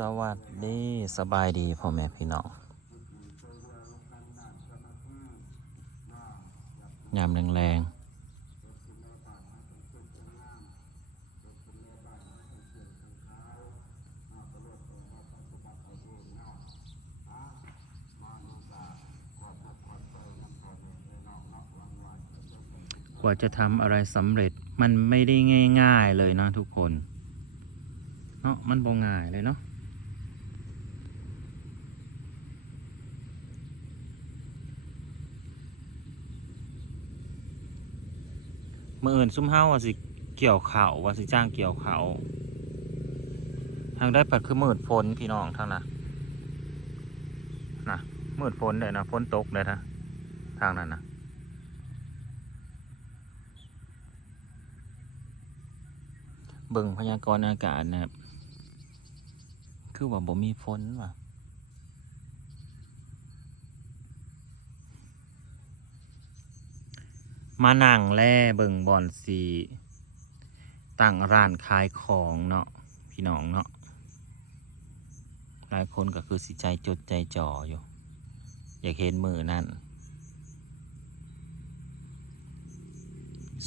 สวัสดีสบายดีพ่อแม่พี่น้องยามแรงๆกว่าจะทำอะไรสำเร็จมันไม่ได้ง่าย ๆ เลยนะทุกคน เนาะมันบ่ง่ายเลยเนาะ มื่ออื่นซุ่มเฮาว่าสิเกี่ยวเขาวว่าสิจ้างเกี่ยวเขาวทางได้ปัดคือมืดฝนพี่น้องทางน่ะนะมืดฝนเลยนะฝนตกเลยนะทางนั้นนะเบิ่งพยากรณ์อากาศนะครับ คือว่าบ่มีฝนว่ะ มานั่งแล่เบิ่งบอนสีตั้งร้านขายของเนาะพี่น้องเนาะหลายคนก็คือสิใจจดใจจ่ออยู่ อยากเห็นมือนั่น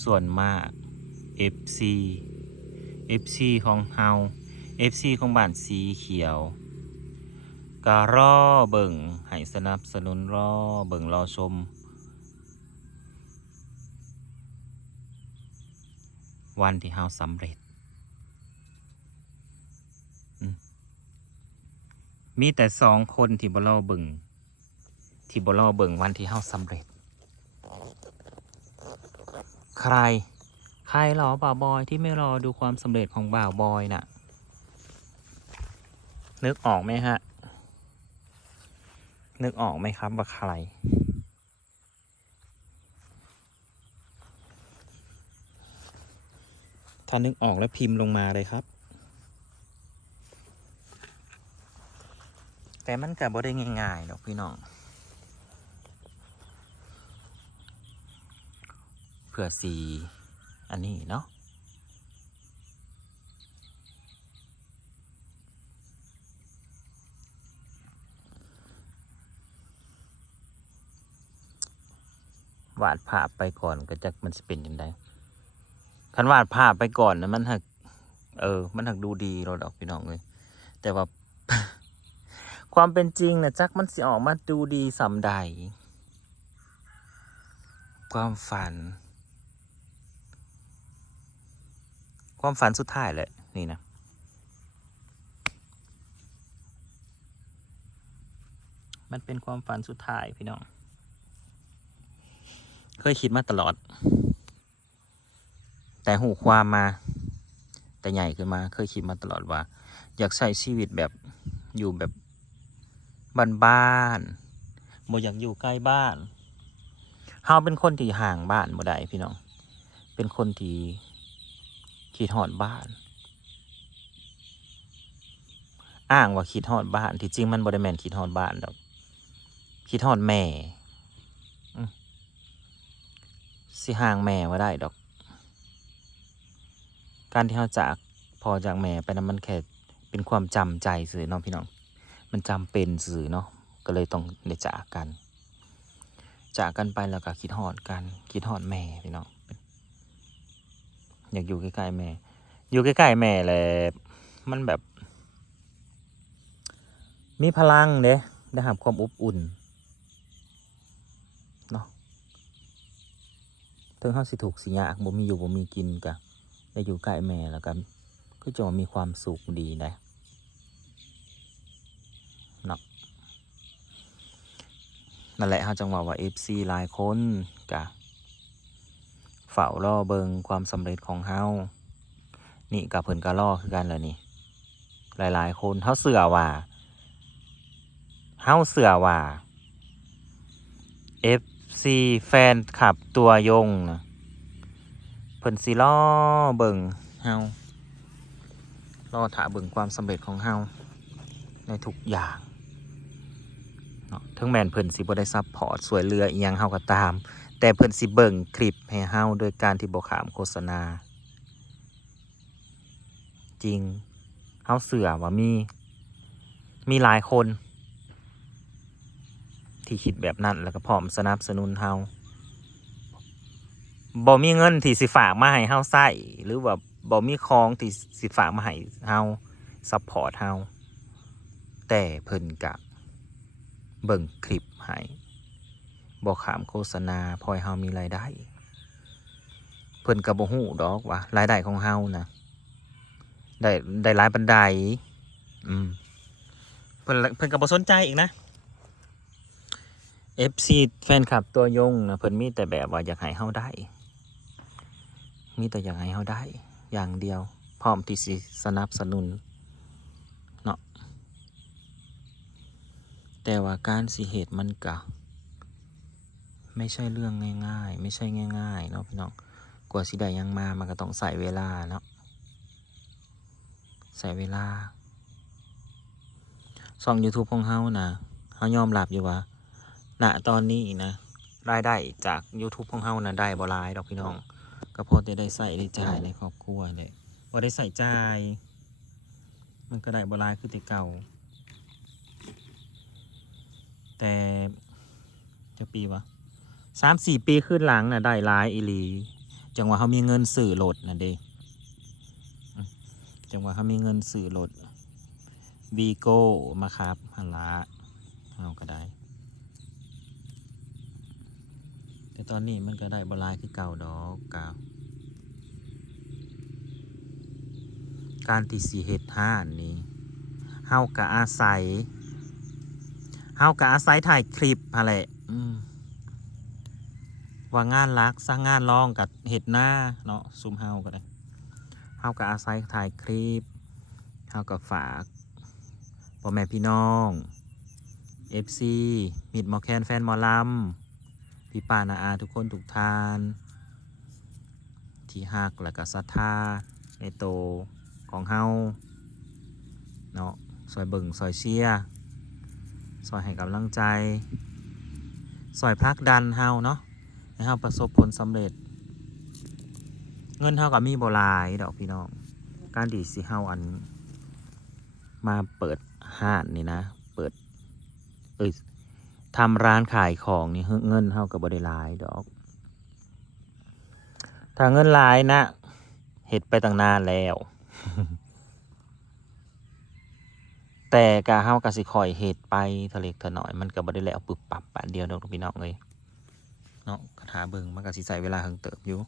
ส่วนมาก FC FC ของเฮา FC ของบ้านสีเขียวก็รอเบิ่งให้สนับสนุนรอเบิ่งรอชม วันที่เฮาสำเร็จ มีแต่สองคนที่บ่รอเบิ่งที่บ่รอเบิ่งวันที่เฮาสำเร็จ ใคร ใครหรอบ่าวบอยที่ไม่รอดูความสำเร็จของบ่าวบอยน่ะ นึกออกไหมฮะ นึกออกไหมครับว่าใคร ถ้านึกออกแล้วพิมพ์ลงมาเลยครับ แต่มันกับบ่ได้ง่ายๆหรอกพี่น้องเผื่อสีอันนี้เนาะวาดภาพไปก่อนก็จะมันจะเป็นยังไง คันวาดภาพไปก่อนนะมันหัก เออ มันหักดูดีเราดอกพี่น้องเลยแต่ว่า ความเป็นจริงนะจักมันสิออกมาดูดีสำใด ความฝัน ความฝันสุดท้ายแหละ นี่นะมันเป็นความฝันสุดท้ายพี่น้อง เคยคิดมาตลอด แต่หูความมา แต่ใหญ่ขึ้นมาเคยคิดมาตลอดว่า อยากใช้ชีวิตแบบอยู่แบบบ้านๆบ่อยากอยู่ใกล้บ้านเฮาเป็นคนที่ห่างบ้านบ่ได้พี่น้อง เป็นคนที่คิดฮอดบ้าน อ้างว่าคิดฮอดบ้านที่จริงมันบ่ได้แม่นคิดฮอดบ้านดอกคิดฮอดแม่สิห่างแม่ว่าได้ดอก การที่เราจากพอจากแม่ไปนั้นมันแค่เป็นความจำใจสื่อเนาะพี่น้อง มันจำเป็นสื่อเนาะก็เลยต้องได้จากกัน จากกันไปแล้วก็คิดหอดกันคิดหอดแม่พี่น้องอยากอยู่ใกล้ๆแม่ อยู่ใกล้ๆแม่แหละมันแบบ มีพลังเด้ได้รับความอบอุ่นเนาะถึงเขาสิถูกสิยากบ่มีอยู่บ่มีกินกะ ได้อยู่ใกล้แม่แล้วกันก็จะมีความสุขดีนะนาะนั่นแหละเขาจังหว่าว่า FC หลายคนกะเฝ้ารอเบิงความสำเร็จของเฮานี่กับเพิ่นก็รอคือกันแหล้วนี่ หลายๆ คนเฮาเสือว่าเฮาเสือว่า FC แฟนคลับตัวยงนะ เพิ่นสิล่อเบิ่งเฮาล่อถาเบิ่งความสำเร็จของเฮาในทุกอย่างเนาะถึงแมนเพิ่นสิบ่ได้ซับพอร์ตสวยเรืออีหยังเฮาก็ตาม แต่เพิ่นสิเบิ่งคลิปให้เฮาโดยการที่บ่ขามโฆษณา จริงเฮาเสือว่ามี มีหลายคน ที่คิดแบบนั้นแล้วก็พร้อมสนับสนุนเฮา บ่มีเงินที่สิฝากมาให้เฮาใช้หรือว่าบ่มีของที่สิฝากมาให้เฮาซัพพอร์ตเฮาแต่เพิ่นกะเบิ่งคลิปให้บ่ขามโฆษณาพอให้เฮามีรายได้ เพิ่นก็บ่ฮู้ดอกว่ารายได้ของเฮานะได้ได้หลายปานใดอืมเพิ่นเพิ่นก็บ่สนใจอีกนะ FC แฟนคลับตัวยงนะเพิ่นมีแต่แบบว่าอยากให้เฮาได้ มีแต่อยากให้เฮาได้อย่างเดียว พร้อมที่สิสนับสนุนเนาะแต่ว่าการสิเหตุมันกะไม่ใช่เรื่องง่ายๆ ไม่ใช่ง่ายๆเนาะพี่น้องกว่าสิได้ยังมามันก็ต้องใส่เวลาเนาะใส่เวลาช่อง YouTube ของเฮานะเฮายอมรับอยู่ว่าณตอนนี้นะรายได้จาก YouTube ของเฮานะได้บ่หลายดอกพี่น้อง ก็พอจะได้ใส่ได้จ่ายในครอบครัวเลยพอได้ใส่จ่าย มันก็ได้บ่หลายคือแต่เก่า แต่จะปีวะสามสี่ปีขึ้นหลังน่ะได้หลายอีหลี จังหวะเขามีเงินสื่อรถนะเด้อืมจังหวะเขามีเงินสื่อรถวีโก้มาครับฮันละเอาก็ได้ แต่ตอนนี้มันก็ได้บลายคือเก่าดอกกาวการติสีเห็ดห้านนี่เฮากะอาศัยเฮากะอาศัยถ่ายคลิปอะไรว่างานรักสร้างงานร้องกับเห็ดหน้าเนาะซุมเฮาก็ได้เฮากะอาศัยถ่ายคลิปเฮากะฝากพ่อแม่พี่น้อง FC มิดมอแคนแฟนมอลำ พี่ป้านาอาทุกคนทุกทาน ที่ฮักและก็ศรัทธาในโตของเฮาเนาะซอยเบิ่งซอยเชียซอยให้กำลังใจซอยพลักดันเฮาเนาะให้เฮาประสบผลสำเร็จ เงินเฮากับมีบลายดอกพี่น้องการดีสิเฮาอัน มาเปิดห้านนี่นะ เปิด เอ้ย ทำร้านขายของนี่เงินเท่ากับบริลายดอก ถ้าเงินหลายนะเห็ดไปตั้งนานแล้ว แต่กะเฮากะสิคอยเห็ดไปทะเลทะหน่อย มันก็บ่ได้แล้วปึบปับปะเดียวดอกพี่น้องเลยเนาะคาถาเบิงมันก็สิใส่เวลาเฮิงเติบอยู่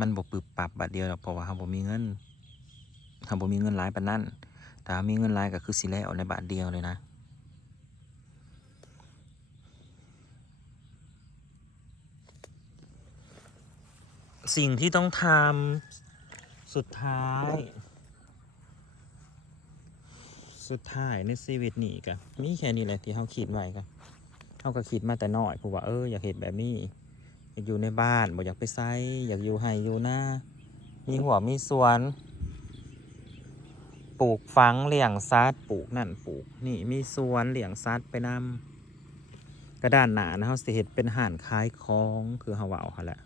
มันบ่ปึบปับบาทเดียวดอกเพราะว่าเฮาบ่มีเงินเฮาบ่มีเงินหลายปานนั้นถ้ามีเงินหลายก็คือสิแล้วในบาทเดียวเลยนะ สิ่งที่ต้องทำสุดท้าย สุดท้ายในชีวิตนี่กะมีแค่นี้แหละที่เขาคิดไว้กะเขาก็คิดมาแต่น้อยเพราะว่าเอออยากเห็นแบบนี้ อยากอยู่ในบ้านบ่อยากไปไซอยากอยู่ไฮอยู่หน้า มีหัวมีสวน ปลูกฝังเลี้ยงซัดปลูกนั่นปลูก นี่มีสวนเลี้ยงซัดไปนำกระด้านหนานะเขาสิเห็ดเป็นห่านคล้ายคลองคือเขาว่าเอาเขาแหละ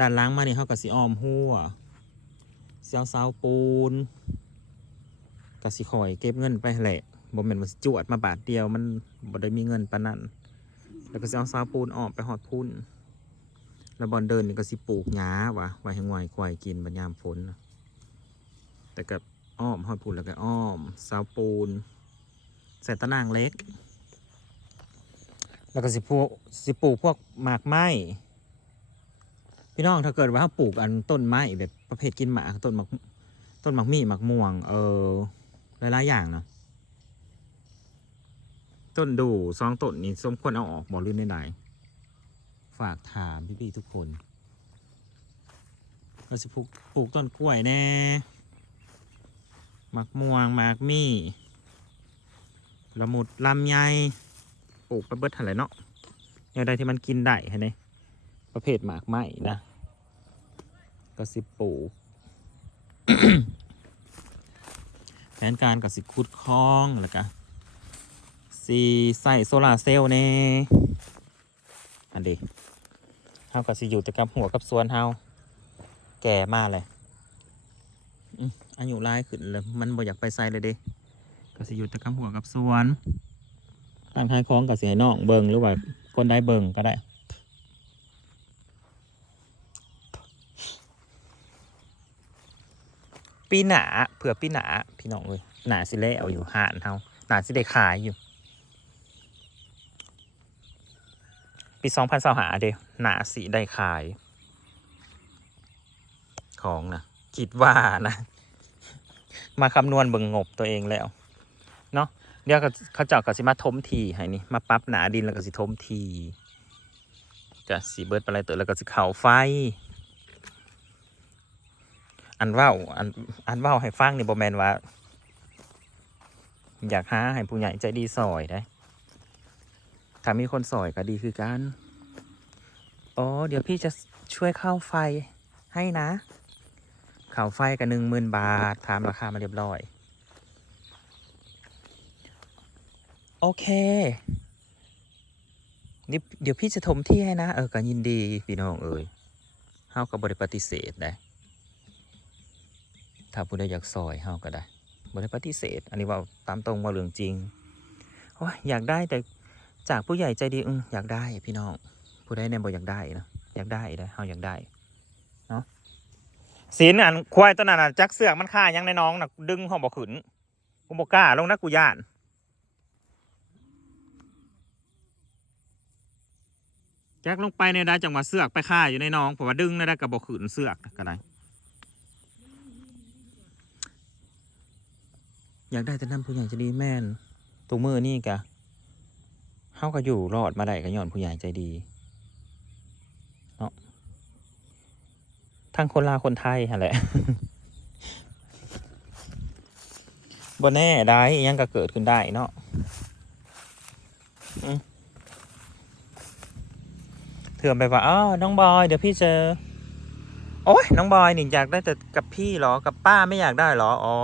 ด้านล้างมานี่เขากับสีอ้อมหัวเสียวเสาปูนกับสีคอยเก็บเงินไปแหละบ่แม่นว่าสิจวดมาบาทเดียวมันบ่ได้มีเงินปานนั้นแล้วก็สิเอาเสาปูนออกไปหอดพุ่นแล้วบอลเดินนี่ก็สิปลูกหญ้าวะไว้ให้งวยควายกินบรรยามฝนแต่กับอ้อมหอดพุ่นแล้วก็อ้อมเสาปูนใส่ตะนางเล็ก แล้วก็สิพวกสิปลูกพวกหมากไม้ พี่น้องถ้าเกิดว่าเราปลูกอันต้นไม้แบบประเภทกินหมากต้นหมากต้นหมากมีหมากม่วง เออหลายๆอย่างเนาะต้นดูสองต้นนี่สมควรเอาออกบ่ลื่นได้ไหนฝากถามพี่ๆทุกคนเราจะปลูกปลูกต้นกล้วยแน่หมากม่วงหมากมีละมุดลำไยปลูกไปเบิดทันเลยเนาะอย่างใดที่มันกินได้เห็นไหมประเภทหมากไม้นะ ก็สิปลูกแผนการก็สิขุดคลองแล้วก็สีใส่โซลาร์เซลล์แน่อันเดีเฮาก็สิอยู่แต่กับหัวกับสวนเฮาแก่มากเลยอืมอายุร้ายขึ้นแล้วมันบ่อยากไปไซเลยเด้ก็สิอยู่แต่กับหัวกับสวนร้านขายของก็สิให้น้องเบิงหรือว่าคนได้เบิงก็ได้ ปีหนาเผื่อปีหนาพี่น้องเลยหนาสิเล่เอาอยู่ห่านเฮาหนาสิได้ขายอยู่ ปีสองพันสาหาเดียวหนาสิได้ขาย ของนะคิดว่านะ มาคำนวณเบิ่งงบตัวเองแล้วเนาะเดี๋ยวเขาเจาะก็สิมาทมทีให้นี่มาปั๊บหนาดินแล้วก็สิทมทีก็สีเบิร์ดอะไรตัวแล้วก็สิเข่าไฟ อันเว่าอันอันเว่าให้ฟังนี่บอแมนว่า อยากหาให้ผู้ใหญ่ใจดีซอยได้ถ้ามีคนซอยก็ดีคือกันอ๋อเดี๋ยวพี่จะช่วยเข้าไฟให้นะข้าไฟกันหนึ่งหมื่นบาทถามราคามาเรียบร้อย โอเคเดี๋ยวเดี๋ยวพี่จะถมที่ให้นะ เออก็ยินดี พี่น้องเอ่ยเฮาก็บริปฏิเสธได้ ถ้าผู้ใดอยากซอยเฮาก็ได้บริปฏิเสธ อันนี้ว่าตามตรงว่าเรื่องจริงโอ้ยอยากได้แต่จากผู้ใหญ่ใจดีอืมอยากได้พี่น้อง ผู้ใดเนี่ยบอกอยากได้นะอยากได้ได้เฮาอยากได้เนาะศีลอันควายตัวนั้นจักเสือกมันฆ่ายังในน้องน่ะดึงห้องบ่ขึ้นกูบ่กล้าลงนะกูย่านแจ็คลงไปในได้จังหวะเสือกไปฆ่าอยู่ในน้องเพราะว่าดึงในได้กับบขืนเสือกก็ได้ อยากได้แต่น้ำผู้ใหญ่ใจดีแม่นตัวมือนี่กะเฮาก็อยู่รอดมาได้ก็ย้อนผู้ใหญ่ใจดีเนาะทั้งคนลาวคนไทยฮะแหละบ่แน่ได้ยังก็เกิดขึ้นได้เนาะเถื่อนไปว่าอ๋อน้องบอย เดี๋ยวพี่เจอ โอ้ยน้องบอยนี่อยากได้แต่กับพี่เหรอ กับป้าไม่อยากได้เหรอ อ๋อ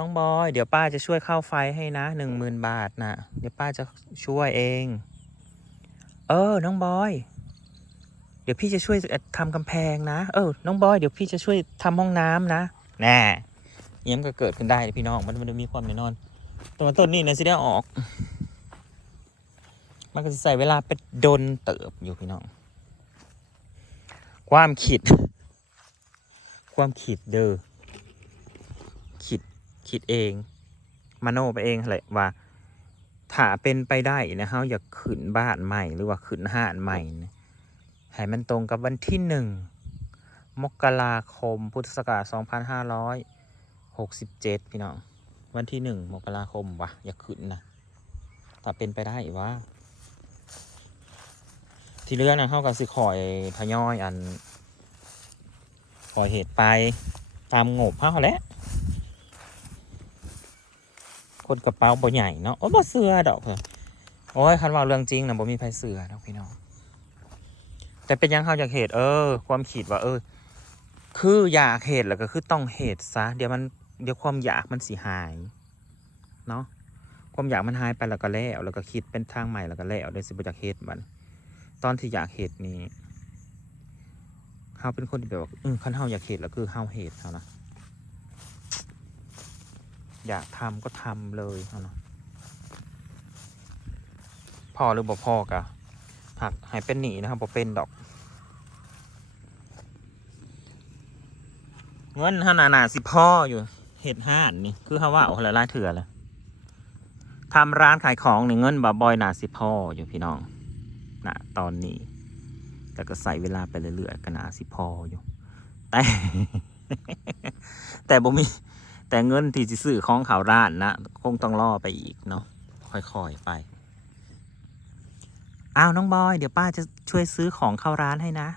น้องบอย เดี๋ยวป้าจะช่วยเข้าไฟให้นะหนึ่งหมื่นบาทนะเดี๋ยวป้าจะช่วยเอง เออ น้องบอย เดี๋ยวพี่จะช่วยทำกำแพงนะ เออ น้องบอย เดี๋ยวพี่จะช่วยทำห้องน้ำนะแน่เยี่ยมก็เกิดขึ้นได้พี่น้อง มันมันมีความแน่นอนตัวต้นนี่นะสิได้ออก มันก็จะใส่เวลาเป็นดนเติบอยู่พี่น้อง ความคิด ความคิดเด้อ คิดเองมโนไปเองแหละว่าถ้าเป็นไปได้นะเฮาอยากขึ้นบ้านใหม่หรือว่าขึ้นห้านใหม่นะให้มันตรงกับวันที่หนึ่งมกราคมพุทธศักราช2567 พี่น้อง วันที่หนึ่งมกราคมวะอยากขึ้นนะถ้าเป็นไปได้วะที่เรื่องนะเขาก็สิคอยทยอยอันคอยเหตุไปตามงบเขาแหล้ว คนกระเป๋าบ่ใหญ่เนาะโอ้ยบ่เสือดอกเพิ่นโอ้ยคันว่าเรื่องจริงนะบ่มีไผเสือดอกพี่น้องแต่เป็นยังเขาอยากเหตุเออ ความคิดว่า เออ คืออยากเหตุแล้วก็คือต้องเหตุซะเดี๋ยวมันเดี๋ยวความอยากมันสิหายเนาะความอยากมันหายไปแล้วก็แล้วแล้วก็คิดเป็นทางใหม่แล้วก็แล้วเดี๋ยสิบ่อยากเหตุมัน ตอนที่อยากเหตุนี้เฮาเป็นคนแบบว่าอืมคันเฮาอยากเหตุแล้วคือเฮาเหตุเฮานะ อยากทำก็ทำเลยเฮานะพอหรือบ่พอกะหักให้เป็นหนีนะครับบ่เป็นดอก เงินเฮาหนาหนาสิพ่ออยู่เหตุห้านนี่คือฮาว่าเอาละลายเถื่อละทำร้านขายของนี่เงินบ่บอยหนาสิพ่ออยู่พี่น้องณตอนนี้ แต่ก็ใส่เวลาไปเรื่อยๆกันนาสิพ่ออยู่ แต่ แต่บ่มี แต่เงินที่จะซื้อของข่าวร้านนะคงต้องรอไปอีกเนาะค่อยๆไป อ้าวน้องบอย เดี๋ยวป้าจะช่วยซื้อของเข้าร้านให้นะ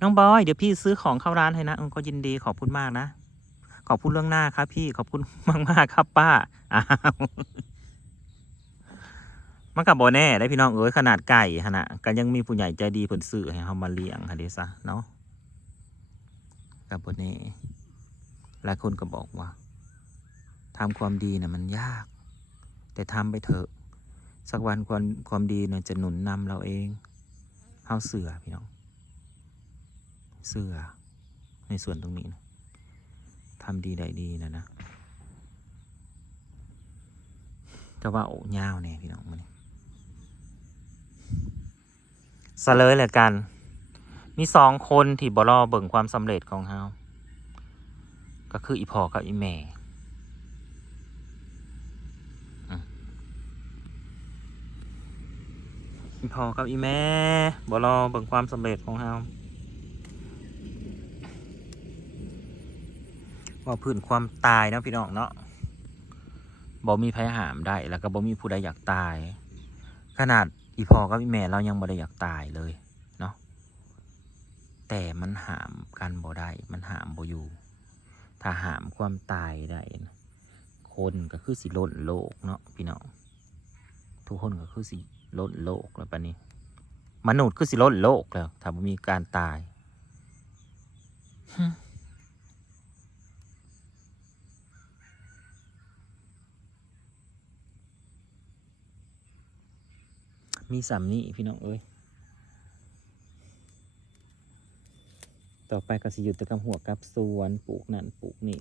น้องบอย เดี๋ยวพี่ซื้อของเข้าร้านให้นะก็ยินดีขอบคุณมากนะ ขอบคุณเรื่องหน้าครับ พี่ขอบคุณมากๆครับ ป้า อ้าวมันกับโบแน่ได้พี่น้องเอ้ยขนาดไก่ฮะนะก็ยังมีผู้ใหญ่ใจดีผลสื่อให้เขามาเลี้ยงฮะเดซะเนาะกับโบแน่หลายคนก็บอกว่า ทำความดีน่ะมันยาก แต่ทำไปเถอะ สักวันความความดีเนี่ยจะหนุนนำเราเองเฮาเสือพี่น้อง เสือในส่วนตรงนี้นะทำดีได้ดีนะนะแต่ว่าโอ้ยาวแน่ยพี่น้องมันสเลยแหละกัน มีสองคนที่บรอเบิ่งความสำเร็จของเฮาก็คืออีพ่อกับอีแม่ อีพ่อกับอีแม่บอรอเบิ่งความสำเร็จของเฮาว่าพื้นความตายนะพี่น้องเนาะบ่มีภัยหามได้แล้วก็บ่มีผู้ใดอยากตาย ขนาดอีพ่อกับอีแม่เรายังบ่ได้อยากตายเลยเนาะแต่มันหามกันบ่ได้มันหามบ่อยู่ถ้าหามความตายได้คนก็คือสิล้นโลกเนาะพี่น้องทุกคนก็คือสิ ล้นโลกแล้วปะนี้ มนุษย์คือสิล้นโลกแล้วถ้าบ่มีการตายฮึมีสามนี้พี่น้องเอ้ย ต่อไปก็สิอยู่แต่กับหัวกับสวนปลูกนั่นปลูกนี่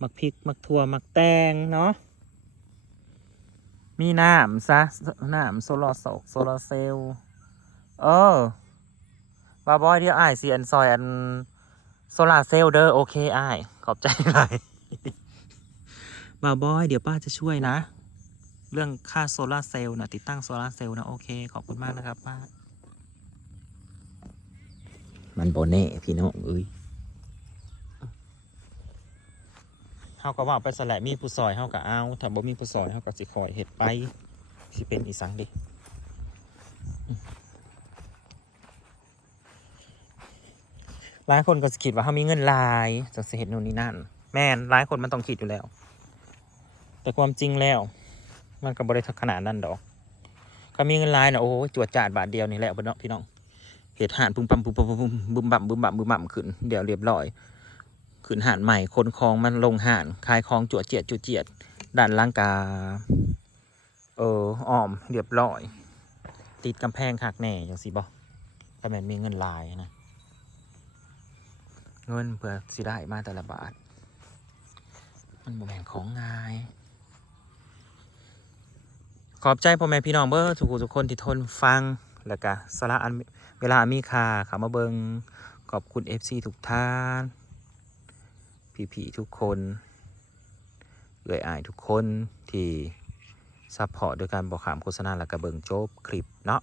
มักพริก มักทั่ว มักแตงเนาะ มีน้ำซะน้ำโซลาร์โซกโซลาร์เซลล์เออบาบอยเดียวไอ้ายสิอันซอยอันโซลาร์เซลล์เด้อโอเคไอขอบใจหลายบาบอย เดี๋ยวป้าจะช่วยนะ เรื่องค่าโซลาร์เซลล์นะติดตั้งโซลาร์เซลล์นะโอเค ขอบคุณมากนะครับป้า มันโบเน่พี่น้องเอ้ย เฮาก็ว่าไปสละมีผู้ซอยเฮาก็เอาถ้าบ่มีผู้ซอยเฮาก็สิคอยเฮ็ดไปสิเป็นอีสังเดิหลายคนก็สิคิดว่าเฮามีเงินหลายจังสิเฮ็ดนู่นนี่นั่น แม่นหลายคนมันต้องคิดอยู่แล้ว แต่ความจริงแล้ว มันก็บ่ได้ขนาดนั้นดอกก็มีเงินหลายนะโอ้โหจวดจาดบาทเดียวนี่แหละเนาะพี่น้องเหตุหานปุ่มปั๊มปุ่มปั๊มปุ่มบึมบั่มบึมบั่มบึมบั่มขึ้นเดี๋ยวเรียบร้อย ขึ้นหานใหม่คนคลองมันลงหานคลายคลองจวดเจียดจวดเจียดด้านล่างกา เอออ้อมเรียบร้อย ติดกำแพงคักแน่จังสิบ่ถ้าแมนมีเงินลายนะ เงินเพื่อสิได้มาแต่ละบาท มันบ่แม่นของง่าย ขอบใจพ่อแม่พี่น้องเบอร์ทุกคนทุกคนที่ทนฟังแล้วก็สาระอันเวลามีค่าขามาเบิงขอบคุณ FC ทุกท่าน พี่ๆทุกคนเอื้อยอายทุกคนที่ซัพพอร์ตโดยการบอกขามโฆษณาและกระเบิงโจบคลิปเนาะ